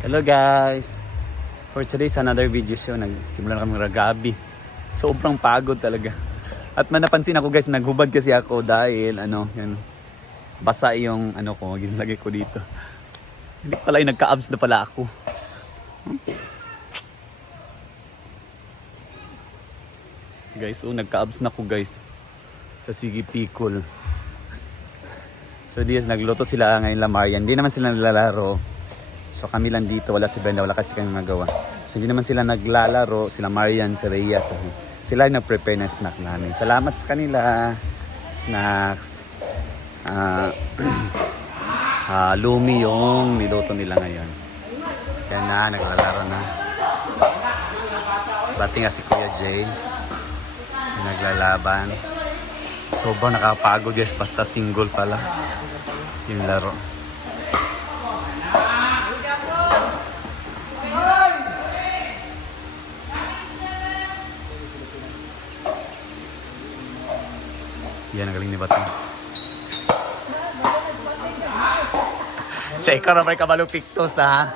Hello guys! For today's another video show, nagsimula na kami ragabi. Sobrang pagod talaga. At napansin ako guys, naghubad kasi ako dahil yan, basa yung ko, ginlagay ko dito. Hindi pala yung nagka-abs na pala ako. Guys, nagka-abs na ko guys. Sa Sige Pikul. So dias nagluto sila ngayon Lamarian. Hindi naman sila naglalaro. So kami lang dito, wala si Brenda, wala kasi kami magawa. So hindi naman sila naglalaro, sila Marian, si Rhea, sila yung nag-prepare ng snack namin. Salamat sa kanila. Snacks. Lumi yung niluto nila ngayon. Yan na, naglalaro na. Bati nga si Kuya Jay. Naglalaban. Sobrang nakapagod guys, basta single pala yung laro. Yan, ang galing ni Bato. Siya, ikaw na may kabalong pictos, ha?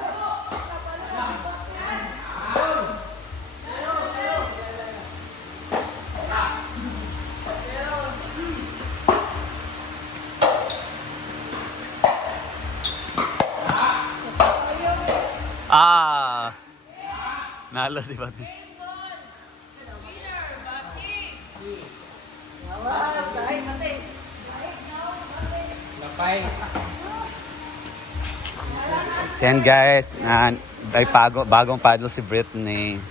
Nalo si Bato. So yan guys, bagong paddle si Brittany.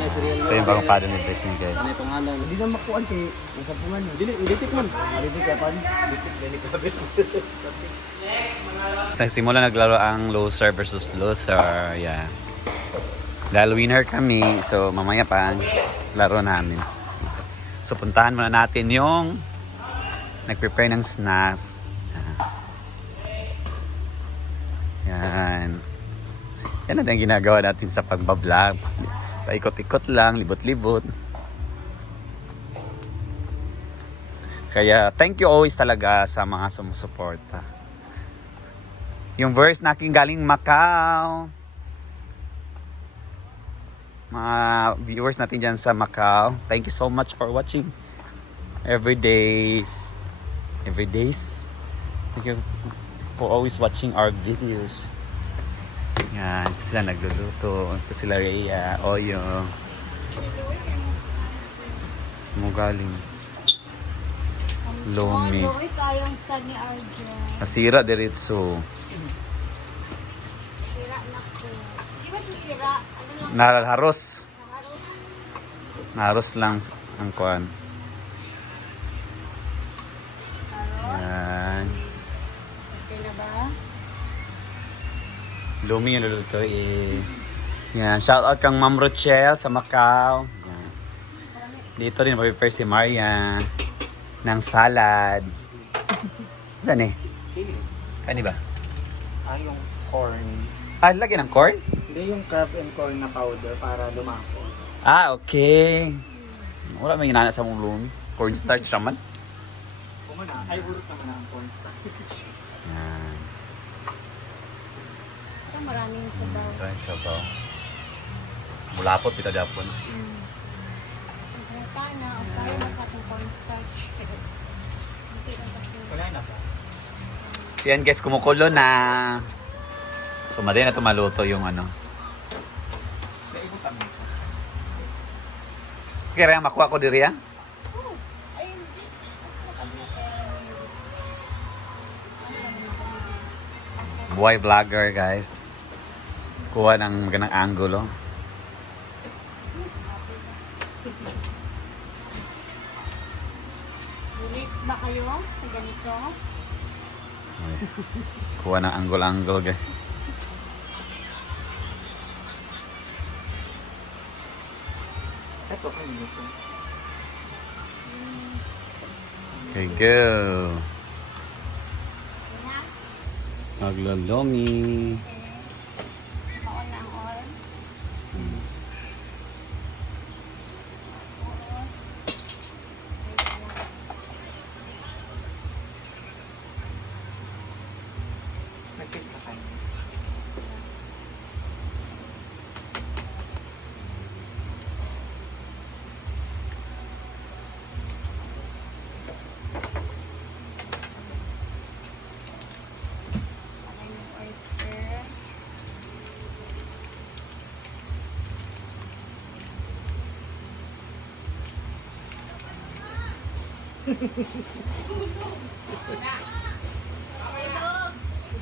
Ito yung bagong paddle ni Brittany guys. Hindi na makuan kay nasa pungan. Dilik man. Dilik ka pan. Sa simula naglaro ang loser versus loser. Yeah. Dahil winner kami, so mamaya pa ang laro namin. So puntahan muna natin yung nag-prepare ng snacks. Yan. Yan na ang ginagawa natin sa pagbablog. Paikot-ikot lang, libot-libot. Kaya thank you always talaga sa mga sumusuporta. Yung verse na aking galing Macau. Mga viewers natin dyan sa Macau, thank you so much for watching every days. Thank you for always watching our videos. Yan, sila nagluluto. Ito sila Rhea, Oyo. Mugaling. Lomi. Nasira diretso. Naharos. Naharos lang ang kuan. Yan. Okay na ba? Lumi yung luluto eh. Yan. Shout out kang Ma'am Rochelle sa Macau. Yan. Dito rin mag-prepare si Maria ng salad. Saan eh? Kani ba? Yung corn. Lagyan ng corn? Hindi yung crab and corn na powder para lumako. Okay. Wala may ginana sa mong lumi. Cornstarch naman. Kung na, ay urot naman ang corn starch. Yan. Parang maraming sabaw. Ito yung sabaw. Mulapot pita Japon. Nagkata na, o kaya nasa ating cornstarch. Hindi lang kasi. Wala na pa. So yan guys, kumukulo na. So madali na ito maluto yung Kaya makuha ko diri yan? Ayun. Buhay vlogger guys. Kuha ng magandang angulo. Ulit ba kayo sa ganito? Kuha ng angle-angle guys. Ito kayo nito. Okay, go. Maglolomi. Baon na ang oil.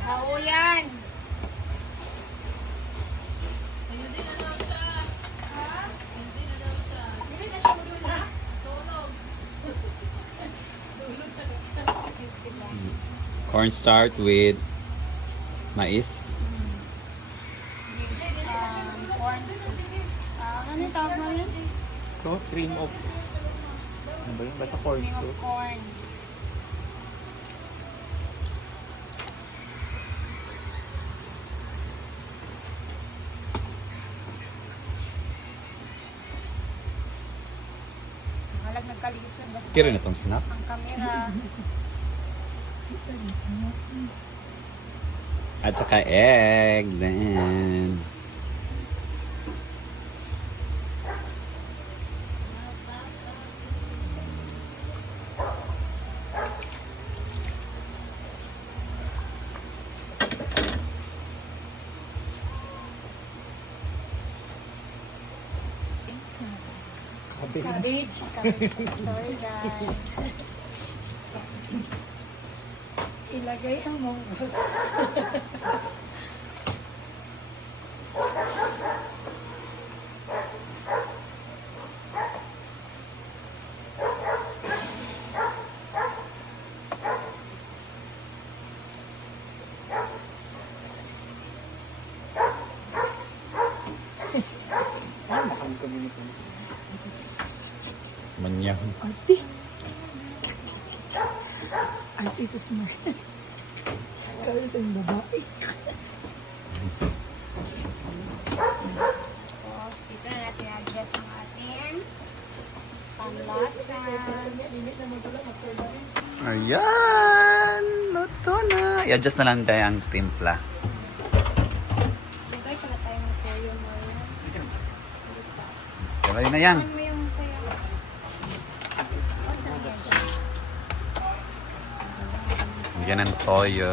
Oo yan. Cornstarch with mais. Corn soup. Ano yung tawag mo yun? Ito, cream of... Ano ba yun? Basta corn Cream soup. of corn. Halag nagkalisod. Basta Kira na tong snap. ang kamera. At saka egg. Then. Cabbage. Sorry guys. Ilagay ang monggos. Ah, makan kami nito. Manyang. Ate. Ate sa smart. Kaya sa yung babae. Tapos, dito na natin address ang ating panlasa. Ayan! Luto na! I-adjust na lang tayo ang timpla. Lagay pala tayo ng toyo mo yun. Sabay na yan. Saan mo yung sayo? Saan yan dyan? Yan ang toyo.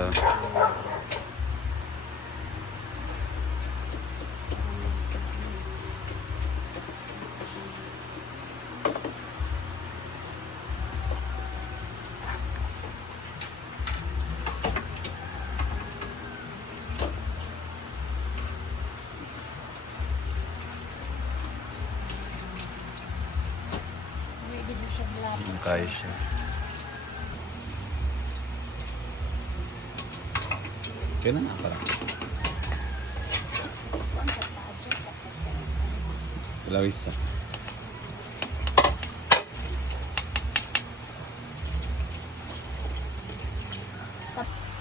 Hindi mo siya blab. Yung kaya siya. Kaya na nga pala. Kung sa pa-adjust sa kasi. Lawis siya.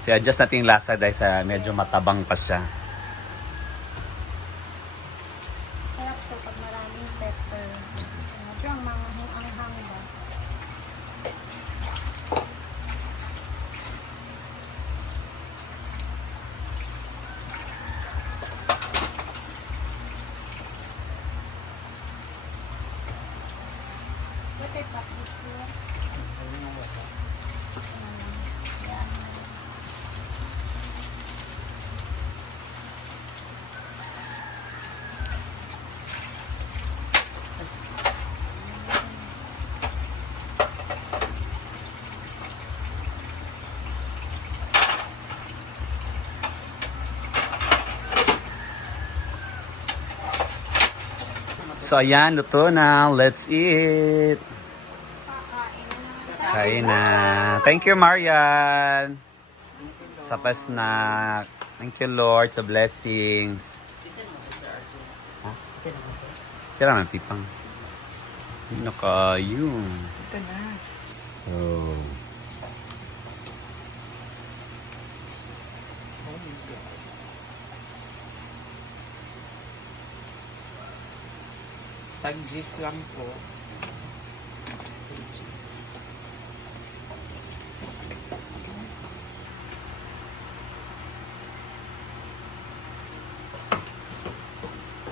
Si adjust natin yung lasa dahil sa medyo matabang pa siya. Sarap siya pag maraming pepper. Medyo ang mga anghang ba? What type of this here? Yan. So ayan, luto na. Let's eat. Kakain na naman tayo. Kain na. Thank you, Marian. Sa pasnak. Thank you, Lord, sa blessings. Ha? Sira na tipang. Ano kayo? Ito na. Oh. Tag-gis lang po.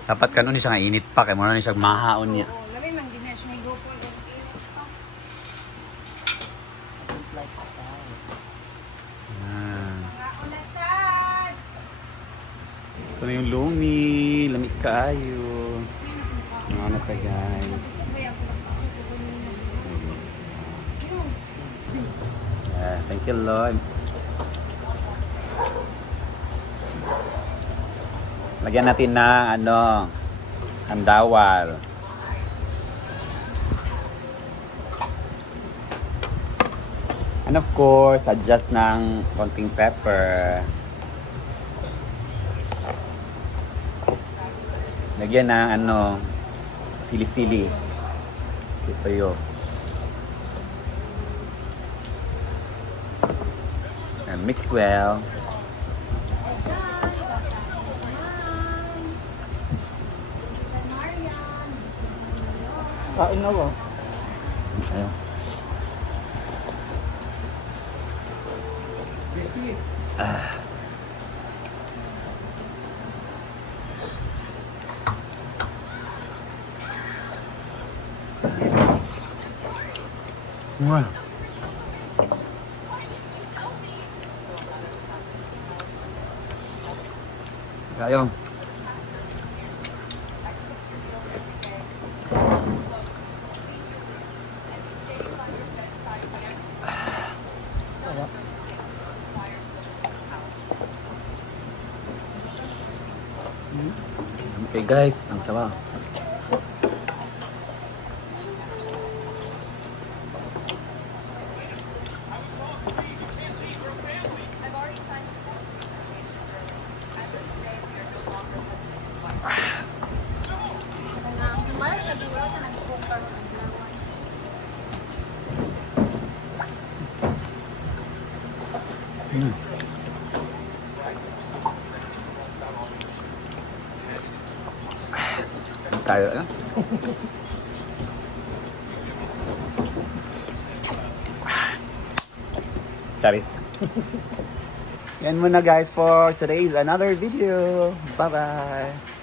Dapat kanon siya nga init pa kay mo na siya mahaon niya. Oo, labi man din na siya go for it. Ah. Mga unasad! Ito na yung lumi. Lamig kaayo. Ano na ka guys. Kaya ko lang ako. Yung Thank you, Lord. Lagyan natin ng handawal. And of course, adjust ng konting pepper. Lagyan ng sili-sili. Ito yun. And mix well. Kain na ba? Ayun. Wow. Kayo. Okay guys, ang sabaw. Tayo na. Charis. Yan muna guys for today's another video. Bye bye.